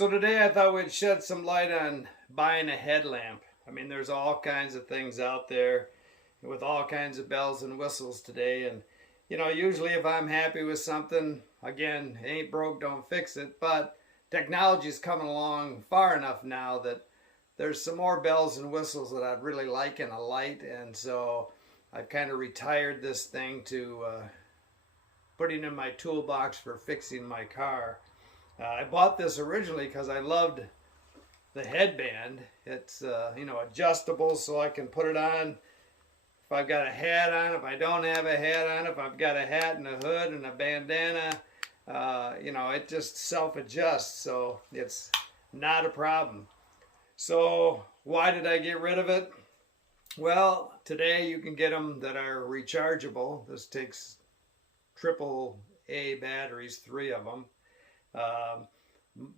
So today I thought we'd shed some light on buying a headlamp. I mean, there's all kinds of things out there with all kinds of bells and whistles today. And, usually if I'm happy with something, again, ain't broke, don't fix it. But technology's coming along far enough now that there's some more bells and whistles that I'd really like in a light. And so I've kind of retired this thing to putting in my toolbox for fixing my car. I bought this originally because I loved the headband. It's adjustable, so I can put it on if I've got a hat on, if I don't have a hat on, if I've got a hat and a hood and a bandana. It just self-adjusts, so it's not a problem. So why did I get rid of it? Well, today you can get them that are rechargeable. This takes AAA batteries, 3 of them.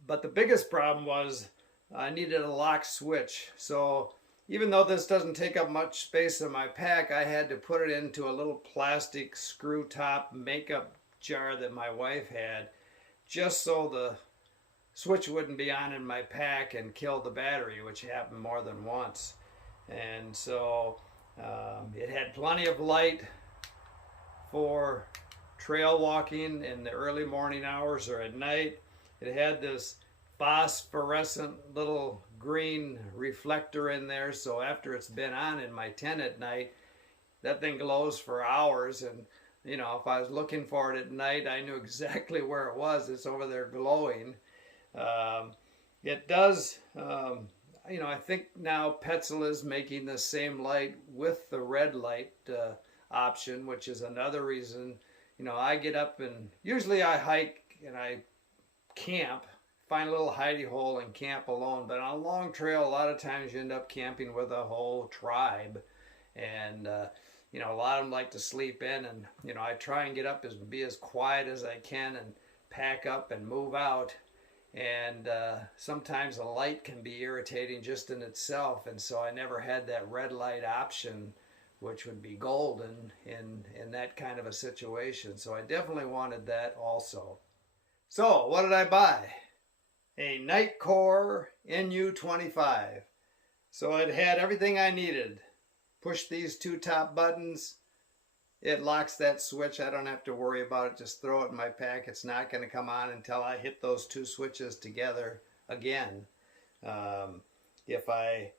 But the biggest problem was I needed a lock switch. So even though this doesn't take up much space in my pack, I had to put it into a little plastic screw top makeup jar that my wife had, just so the switch wouldn't be on in my pack and kill the battery, which happened more than once. And so it had plenty of light for trail walking in the early morning hours or at night. It had this phosphorescent little green reflector in there, so after it's been on in my tent at night, that thing glows for hours. And if I was looking for it at night, I knew exactly where it was. It's over there glowing. It does, I think now Petzl is making the same light with the red light option, which is another reason. I get up and usually I hike and I camp, find a little hidey hole and camp alone. But on a long trail, a lot of times you end up camping with a whole tribe. And, a lot of them like to sleep in. And, I try and get up be as quiet as I can and pack up and move out. And sometimes the light can be irritating just in itself. And so I never had that red light option, which would be golden in that kind of a situation. So I definitely wanted that also. So what did I buy? A Nitecore NU25. So it had everything I needed. Push these 2 top buttons. It locks that switch. I don't have to worry about it. Just throw it in my pack. It's not going to come on until I hit those 2 switches together again. If I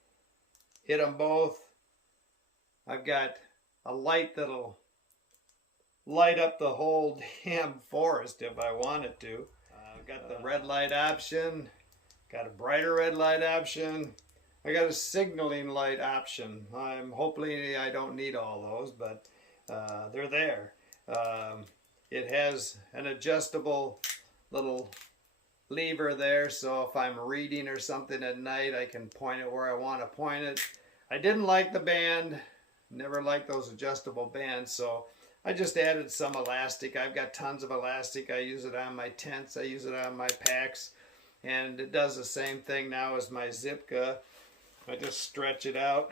hit them both, I've got a light that'll light up the whole damn forest if I wanted to. I've got the red light option, got a brighter red light option. I got a signaling light option. Hopefully I don't need all those, but they're there. It has an adjustable little lever there, so if I'm reading or something at night, I can point it where I want to point it. I didn't like the band. Never liked those adjustable bands, so I just added some elastic. I've got tons of elastic. I use it on my tents. I use it on my packs, and it does the same thing now as my Zipka. I just stretch it out.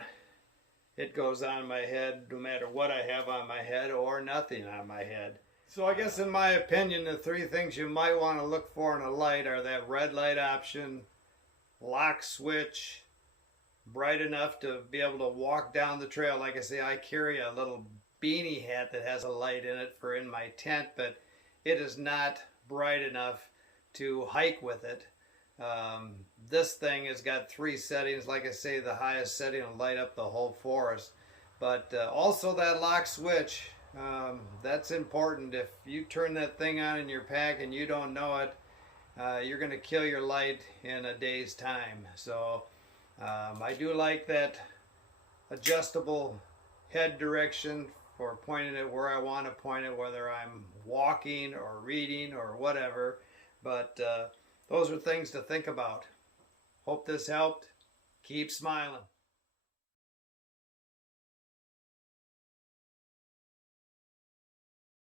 It goes on my head no matter what I have on my head or nothing on my head. So I guess in my opinion, the 3 things you might want to look for in a light are that red light option, lock switch, bright enough to be able to walk down the trail. Like I say, I carry a little beanie hat that has a light in it for in my tent, but it is not bright enough to hike with it. This thing has got 3 settings. Like I say, the highest setting will light up the whole forest. But also that lock switch, that's important. If you turn that thing on in your pack and you don't know it, you're going to kill your light in a day's time. So I do like that adjustable head direction for pointing it where I want to point it, whether I'm walking or reading or whatever. But those are things to think about. Hope this helped. Keep smiling.